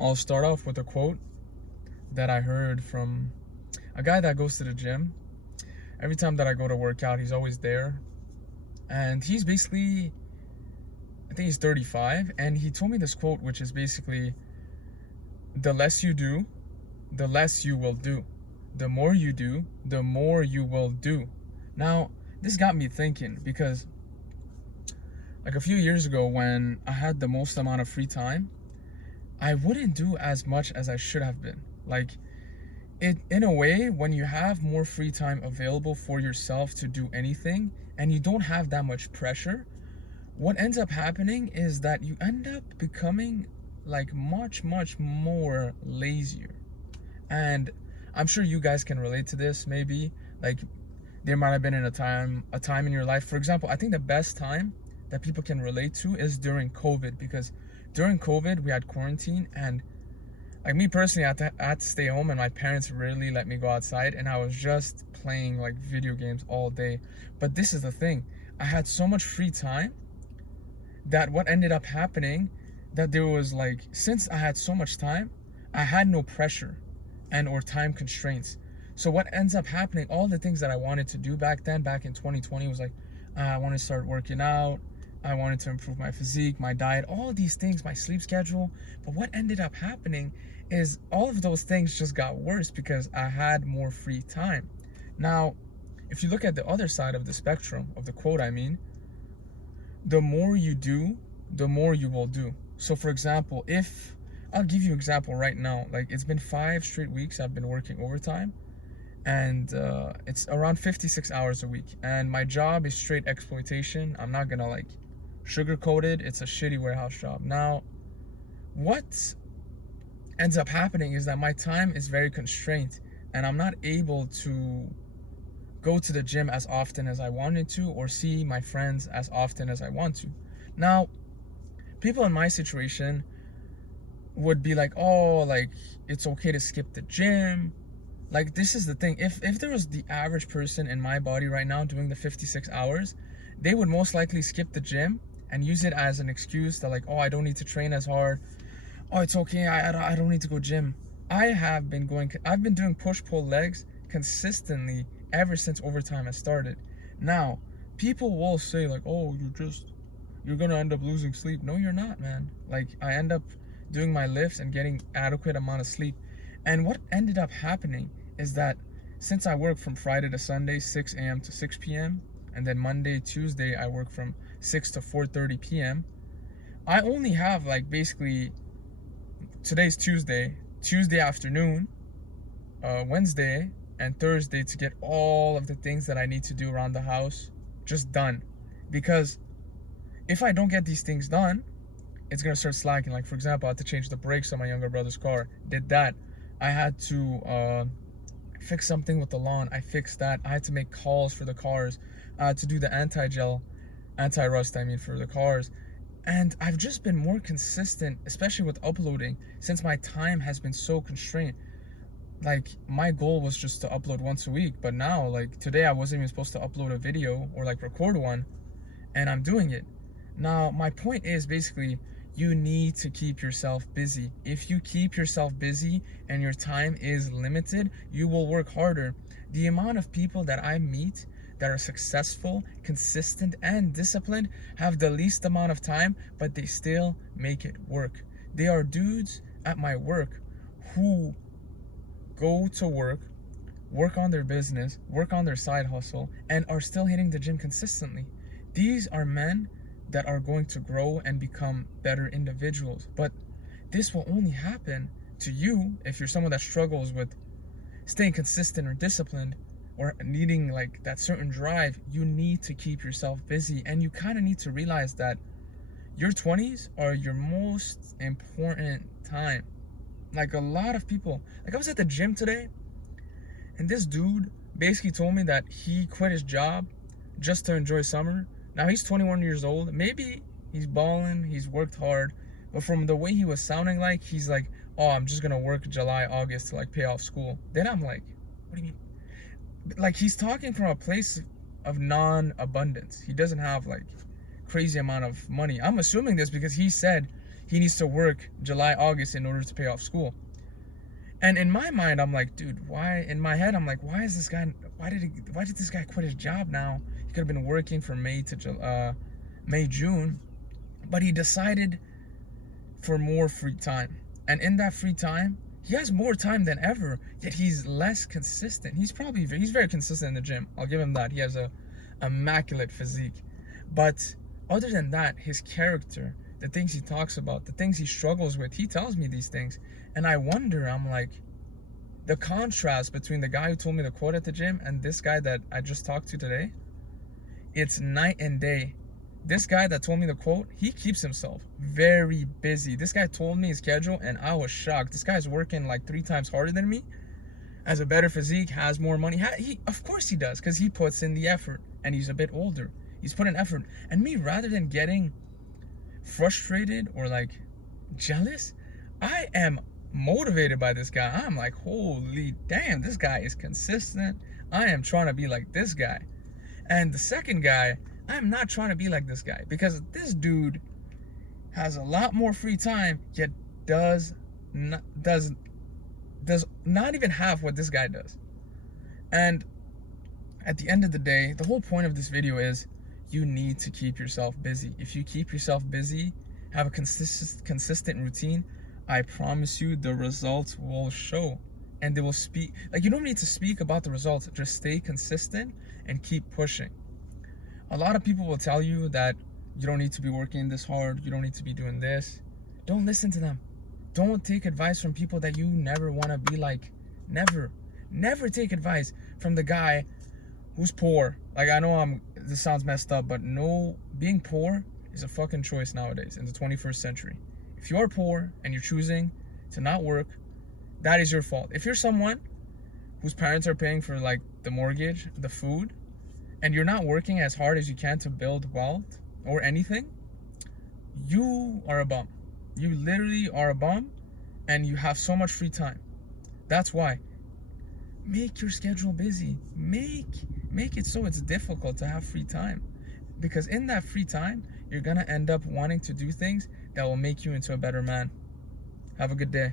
I'll start off with a quote that I heard from a guy that goes to the gym. Every time that I go to work out, he's always there. And he's basically, I think he's 35. And he told me this quote, which is basically, the less you do, the less you will do. The more you do, the more you will do. Now, this got me thinking because, like a few years ago, when I had the most amount of free time, I wouldn't do as much as I should have been. Like, in a way, when you have more free time available for yourself to do anything and you don't have that much pressure, what ends up happening is that you end up becoming like much more lazier. And I'm sure you guys can relate to this. Maybe like there might have been in a time in your life, for example, I think the best time that people can relate to is during COVID, because during COVID we had quarantine, and like me personally, I had to stay home, and my parents rarely let me go outside, and I was just playing like video games all day. But this is the thing, I had so much free time that what ended up happening, that there was like, since I had so much time, I had no pressure and or time constraints. So what ends up happening, all the things that I wanted to do back then, back in 2020, was like, I wanted to start working out, I wanted to improve my physique, my diet, all these things, my sleep schedule. But what ended up happening is all of those things just got worse because I had more free time. Now, if you look at the other side of the spectrum of the quote, I mean, the more you do, the more you will do. So for example, if I'll give you an example right now, like it's been 5 straight weeks I've been working overtime, and it's around 56 hours a week, and my job is straight exploitation. I'm not gonna like sugarcoat it. It's a shitty warehouse job. Now, what ends up happening is that my time is very constrained, and I'm not able to go to the gym as often as I wanted to, or see my friends as often as I want to. Now, people in my situation would be like, oh, like it's okay to skip the gym. Like, this is the thing, if there was the average person in my body right now doing the 56 hours, they would most likely skip the gym and use it as an excuse that like, oh, I don't need to train as hard, oh, it's okay, I don't need to go gym. I've been doing push pull legs consistently ever since overtime has started. Now, people will say like, oh, you're gonna end up losing sleep. No, you're not, man. Like, I end up doing my lifts and getting adequate amount of sleep. And what ended up happening is that since I work from Friday to Sunday, 6 a.m. to 6 p.m., and then Monday, Tuesday, I work from 6 to 4:30 p.m., I only have like basically, today's Tuesday afternoon, Wednesday, and Thursday to get all of the things that I need to do around the house just done. Because if I don't get these things done, it's gonna start slacking. Like, for example, I had to change the brakes on my younger brother's car. Did that. I had to fix something with the lawn. I fixed that. I had to make calls for the cars. To do the anti-rust, I mean, for the cars. And I've just been more consistent, especially with uploading, since my time has been so constrained. Like, my goal was just to upload once a week, but now, like, today I wasn't even supposed to upload a video or like record one, and I'm doing it. Now, my point is basically, you need to keep yourself busy. If you keep yourself busy and your time is limited, you will work harder. The amount of people that I meet that are successful, consistent, and disciplined have the least amount of time, but they still make it work. They are dudes at my work who go to work on their business, work on their side hustle, and are still hitting the gym consistently. These are men that are going to grow and become better individuals. But this will only happen to you if you're someone that struggles with staying consistent or disciplined, or needing like that certain drive. You need to keep yourself busy, and you kind of need to realize that your 20s are your most important time. Like, a lot of people, like, I was at the gym today, and this dude basically told me that he quit his job just to enjoy summer. Now, he's 21 years old. Maybe he's balling, he's worked hard, but from the way he was sounding, like he's like, oh, I'm just gonna work July, August to like pay off school. Then I'm like, what do you mean? Like, he's talking from a place of non-abundance. He doesn't have like crazy amount of money. I'm assuming this because he said he needs to work July, August in order to pay off school. And in my mind, I'm like, dude, why? In my head, I'm like, why is this guy? Why did this guy quit his job now? He could have been working from May, June, but he decided for more free time. And in that free time, he has more time than ever, yet he's less consistent. He's very consistent in the gym. I'll give him that. He has a immaculate physique. But other than that, his character, the things he talks about, the things he struggles with, he tells me these things. And I wonder, I'm like, the contrast between the guy who told me the quote at the gym and this guy that I just talked to today, it's night and day. This guy that told me the quote, he keeps himself very busy. This guy told me his schedule and I was shocked. This guy's working like 3 times harder than me, has a better physique, has more money. Of course he does, because he puts in the effort and he's a bit older. He's put in effort. And me, rather than getting frustrated or like jealous, I am motivated by this guy. I'm like, holy damn, this guy is consistent. I am trying to be like this guy. And the second guy, I'm not trying to be like this guy, because this dude has a lot more free time, yet does not even have what this guy does. And at the end of the day, the whole point of this video is you need to keep yourself busy. If you keep yourself busy, have a consistent routine, I promise you the results will show. And they will speak. Like, you don't need to speak about the results. Just stay consistent and keep pushing. A lot of people will tell you that you don't need to be working this hard. You don't need to be doing this. Don't listen to them. Don't take advice from people that you never want to be like. Never. Never take advice from the guy who's poor. Like, I know this sounds messed up, but no, being poor is a fucking choice nowadays in the 21st century. If you're poor and you're choosing to not work, that is your fault. If you're someone whose parents are paying for like the mortgage, the food, and you're not working as hard as you can to build wealth or anything, you are a bum. You literally are a bum, and you have so much free time. That's why. Make your schedule busy. Make it so it's difficult to have free time. Because in that free time, you're gonna end up wanting to do things that will make you into a better man. Have a good day.